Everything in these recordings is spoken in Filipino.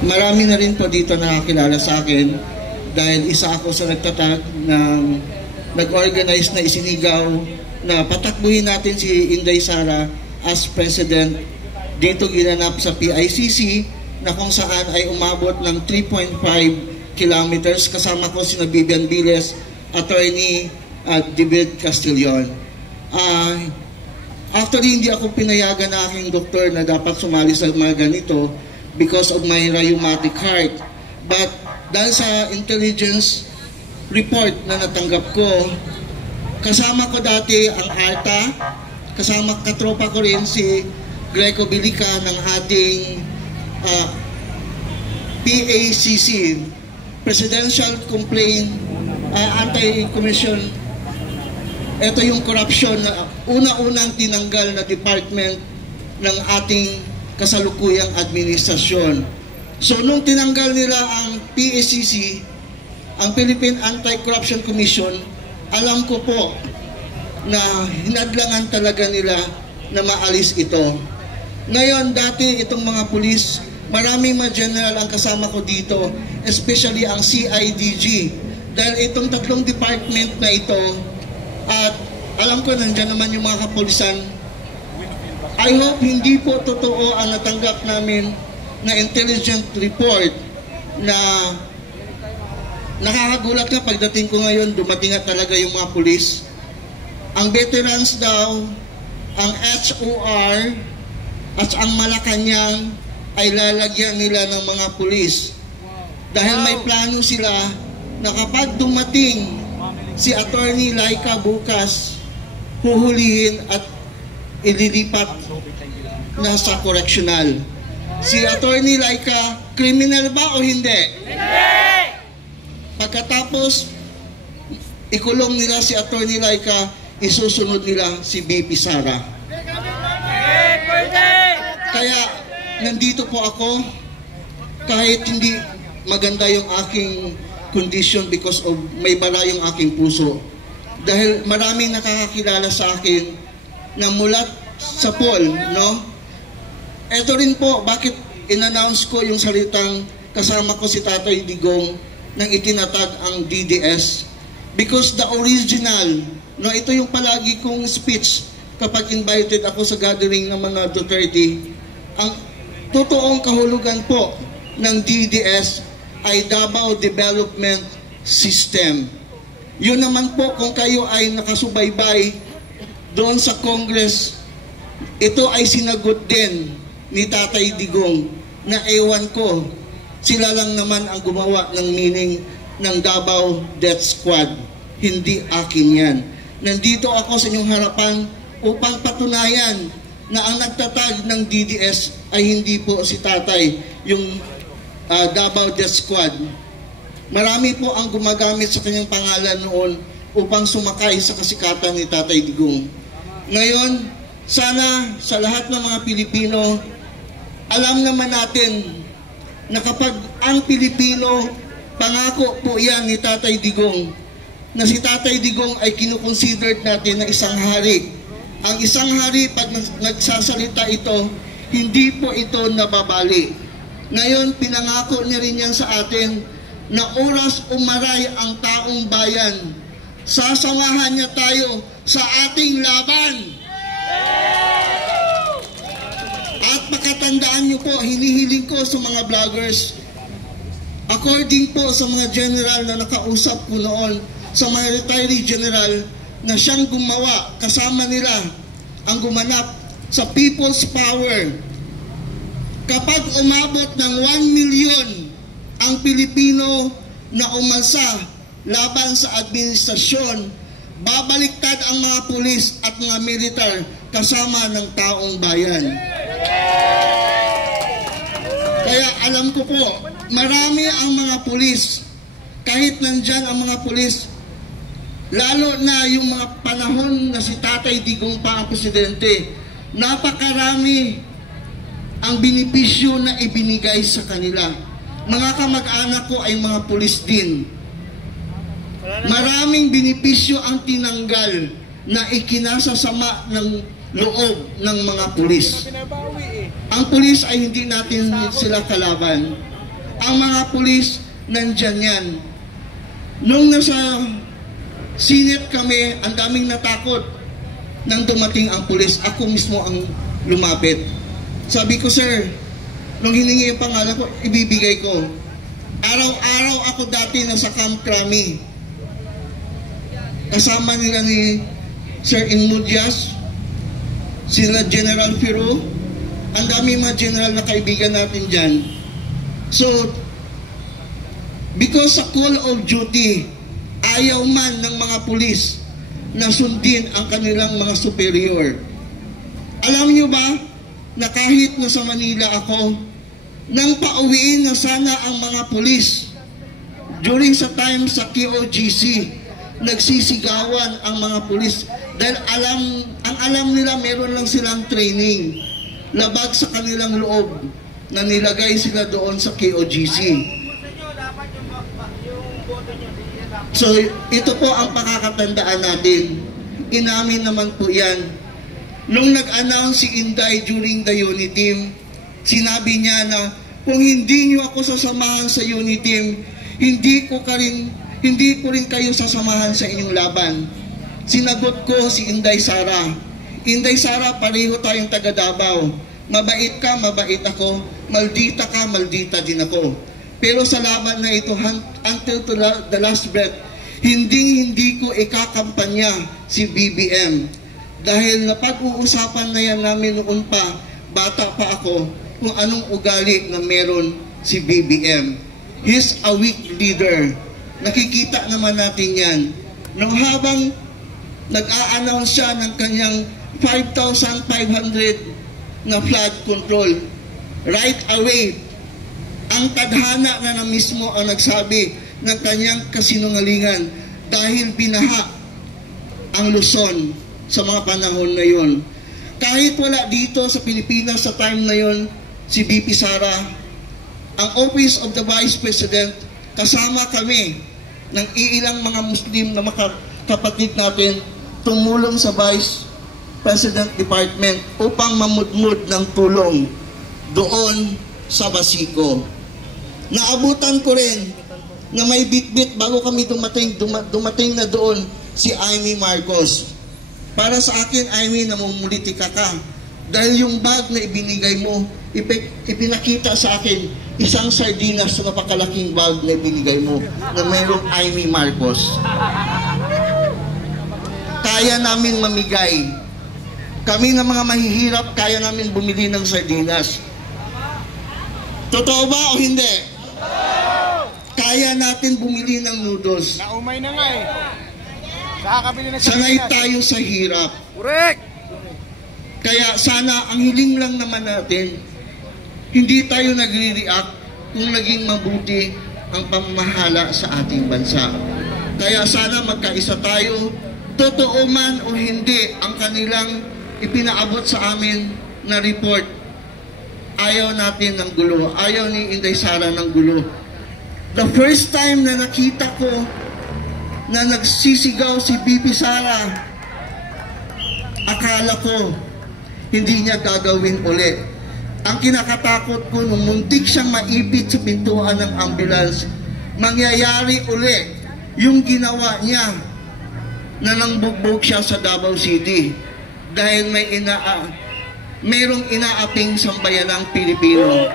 Marami na rin po dito nakakilala sa akin dahil isa ako sa nagtatag ng nag-organize na isinigaw na patakbuhin natin si Inday Sara as President. Dito ginanap sa PICC na kung saan ay umabot ng 3.5 kilometers. Kasama ko si Vivian Viles, Attorney David Castillon. Actually, hindi ako pinayagan na aking doktor na dapat sumali sa mga ganito because of my rheumatic heart. But dahil sa intelligence report na natanggap ko, kasama ko dati ang ARTA, kasama katropa ko rin si Greco Bilica ng ating PACC, Presidential Complaint Anti-Commission. Ito yung corruption na una-unang tinanggal na department ng ating kasalukuyang administrasyon. So nung tinanggal nila ang PACC, ang Philippine Anti-Corruption Commission, alam ko po na hinadlangan talaga nila na maalis ito. Ngayon, dati itong mga pulis, maraming mga general ang kasama ko dito, especially ang CIDG. Dahil itong tatlong department na ito, at alam ko nandiyan naman yung mga kapulisan, I hope hindi po totoo ang natanggap namin na intelligent report na nakakagulat na pagdating ko ngayon, dumating na talaga yung mga pulis. Ang veterans daw, ang HOR, at ang Malacanang ay lalagyan nila ng mga pulis. Dahil may plano sila na kapag dumating si Attorney Laika bukas, huhulihin at ililipat na sa correctional. Si Attorney Laika, criminal ba o hindi? Hindi! Pagkatapos, ikulong nila si Attorney Laika, isusunod nila si BP Sara. Kaya, nandito po ako, kahit hindi maganda yung aking condition because of may bara yung aking puso. Dahil maraming nakakakilala sa akin na mulat sa poll, no? Ito rin po, bakit in-announce ko yung salitang kasama ko si Tatay Digong nang itinatag ang DDS? Because the original, no, ito yung palagi kong speech kapag invited ako sa gathering ng mga Duterte. Ang totoong kahulugan po ng DDS ay Davao Development System. Yun naman po kung kayo ay nakasubaybay doon sa Congress, ito ay sinagot din ni Tatay Digong na ewan ko, sila lang naman ang gumawa ng meaning ng Davao Death Squad. Hindi akin yan. Nandito ako sa inyong harapan upang patunayan na ang nagtatag ng DDS ay hindi po si Tatay, yung Davao Death Squad. Marami po ang gumagamit sa kanyang pangalan noon upang sumakay sa kasikatan ni Tatay Digong. Ngayon, sana sa lahat ng mga Pilipino, alam naman natin na kapag ang Pilipino, pangako po yan ni Tatay Digong, na si Tatay Digong ay kinukonsidered natin na isang hari. Ang isang hari, pag nagsasalita ito, hindi po ito nababali. Ngayon, pinangako niya rin yan sa atin na oras umaray ang taong bayan. Sasamahan niya tayo sa ating laban. At makatandaan niyo po, hinihiling ko sa mga vloggers, according po sa mga general na nakausap ko noon, sa mga retiree general, na siyang gumawa, kasama nila ang gumanap sa people's power. Kapag umabot ng 1 million ang Pilipino na umalsa laban sa administrasyon, babaliktad ang mga pulis at mga militar kasama ng taong bayan. Kaya alam ko po, marami ang mga pulis, kahit nandyan ang mga pulis, lalo na yung mga panahon na si Tatay Digong pa ang presidente, napakarami ang benepisyo na ibinigay sa kanila. Mga kamag-anak ko ay mga pulis din. Maraming benepisyo ang tinanggal na ikinasasama ng loob ng mga pulis. Ang pulis ay hindi natin sila kalaban. Ang mga pulis, nandyan yan. Nung nasa Senate kami, ang daming natakot nang dumating ang pulis. Ako mismo ang lumapit. Sabi ko, sir, nung hiningi yung pangalan ko, ibibigay ko. Araw-araw ako dati nasa Camp Crami. Kasama nila ni Sir Inmudias, sila General Firo, ang dami mga general na kaibigan natin dyan. So, because sa call of duty, ayaw man ng mga pulis na sundin ang kanilang mga superior. Alam nyo ba na kahit nasa Manila ako, nang pauwiin na sana ang mga pulis, during sa time sa KOGC, nagsisigawan ang mga pulis dahil alam nila meron lang silang training, labag sa kanilang loob na nilagay sila doon sa KOGC. So, ito po ang pakakatandaan natin. Inamin naman po yan. Nung nag-announce si Inday during the unit team, sinabi niya na kung hindi niyo ako sasamahan sa unit team, hindi ko rin kayo sasamahan sa inyong laban. Sinagot ko si Inday Sara. Inday Sara, pareho tayong taga Davao. Mabait ka, mabait ako. Maldita ka, maldita din ako. Pero sa laban na ito, until to the last breath, hindi ko ikakampanya si BBM. Dahil napag-uusapan na yan namin noon pa, bata pa ako, kung anong ugali na meron si BBM. He's a weak leader. Nakikita naman natin yan. Nung habang nag-a-announce siya ng kanyang 5,500 na flood control, right away, ang tadhana na mismo ang nagsabi ng kanyang kasinungalingan dahil binaha ang Luzon sa mga panahon na yon. Kahit wala dito sa Pilipinas sa time na yon, si BP Sara, ang Office of the Vice President, kasama kami ng iilang mga Muslim na kapatid natin, tumulong sa Vice President Department upang mamudmud ng tulong doon sa Basico. Naabutan ko rin na may bitbit bago kami dumating na doon si Amy Marcos. Para sa akin, Amy, namumulitika ka. Dahil yung bag na ibinigay mo, ipinakita sa akin isang sardinas na napakalaking bag na ibinigay mo na mayroong Amy Marcos. Kaya namin mamigay. Kami na mga mahihirap, kaya namin bumili ng sardinas. Totoo ba o hindi? Kaya natin bumili ng noodles. Naumay na nga eh. Sanay tayo sa hirap. Correct! Kaya sana ang hiling lang naman natin, hindi tayo nagre-react kung naging mabuti ang pamamahala sa ating bansa. Kaya sana magkaisa tayo, totoo man o hindi ang kanilang ipinaabot sa amin na report. Ayaw natin ng gulo. Ayaw ni Inday Sara ng gulo. The first time na nakita ko na nagsisigaw si BP Sara, akala ko hindi niya gagawin uli. Ang kinakatakot ko nung muntik siyang maipit sa pintuan ng ambulance, mangyayari uli yung ginawa niya na nangbugbog siya sa Davao City dahil mayroong inaaping sambayanang Pilipino.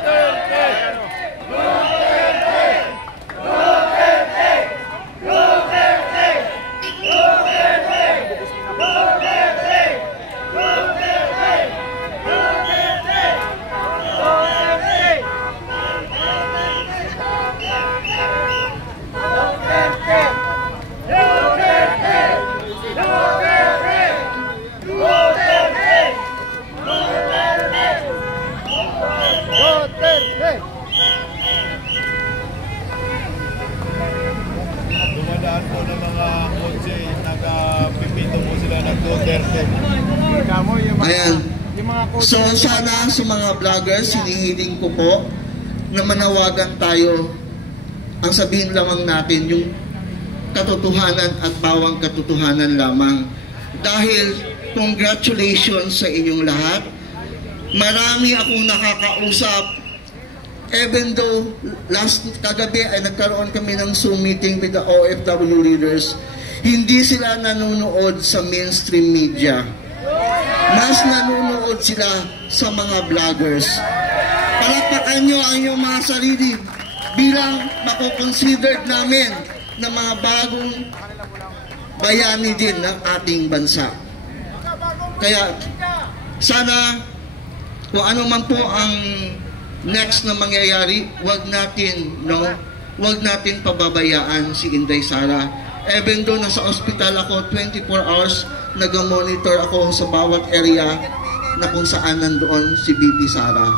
Dumadaan po ng mga kotse, nagpipito po sila ng Duterte. Ayan. So sana sa mga vloggers, hinihiling ko po na manawagan tayo. Ang sabihin lamang natin yung katotohanan at bawang katotohanan lamang. Dahil congratulations sa inyong lahat. Marami akong nakakausap even though kagabi ay nagkaroon kami ng Zoom meeting with the OFW leaders, hindi sila nanonood sa mainstream media. Mas nanonood sila sa mga vloggers. Palakpakan nyo ang inyong mga sarili bilang makukonsidered namin na mga bagong bayani din ng ating bansa. Kaya sana kung ano man po ang next na mangyayari, wag natin pababayaan si Inday Sara. Even though nasa ospital ako, 24 hours nag-monitor ako sa bawat area na kung saan nandoon si Bibi Sara.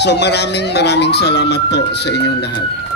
So maraming salamat po sa inyong lahat.